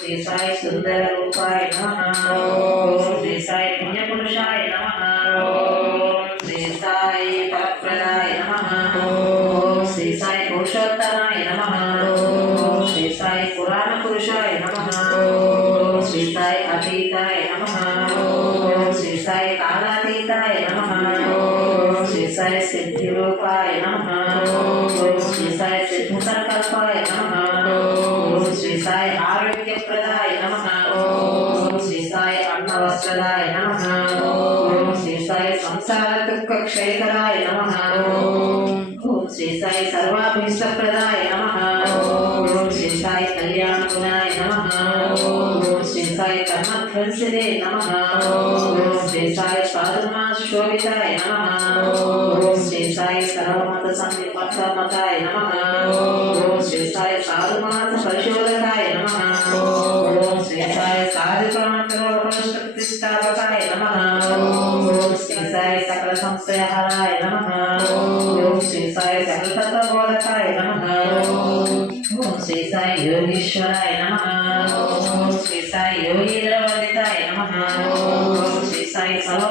श्री साई सुंदर रूपाय नमः। ओम श्री साई पुण्य पुरुषाय नमः। ओम श्री साई परप्रदाय नमः। ओम श्री साई पुरुषोत्तमाय नमः। ओम श्री साई पुराण पुरुषाय नमः। ओम श्री साई अतीताय नमः। ओम श्री साई कालातीताय नमः। ओम श्री साई सिद्धि रूपाय नमः। ओम श्री साई सिद्ध संकल्पाय नमः। ओम श्री साई आरोग्य प्रदाय नमः। ओम श्री साई अन्नवस्त्रदाय नमः। ओम श्री साई संसार दुःख क्षयकराय नमः। ओम श्री साई सर्वाभीष्ट प्रदाय नमः। ओम श्री साई कल्याण गुणाय नमः। ओम श्री साई कर्मध्वंसिने नमः। ओम श्री साई साधुमा शोभिताय नमः। ओम श्री साई सर्वमत संपत्तमताय नमः। ओम श्री साई साधुमास परिशोधकाय नमः। ओम श्री साई साधुकर्मप्रतिष्ठापकाय नमः। ओम श्री साई सकल संशयहराय नमः। ओम श्री साई सकल तत्वबोधकाय नमः। ओम श्री साई योगीश्वराय नमः। ओम श्री साई योगीन्द्रवंदिताय नमः। ओम श्री साई सर्व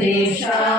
जगदीशाय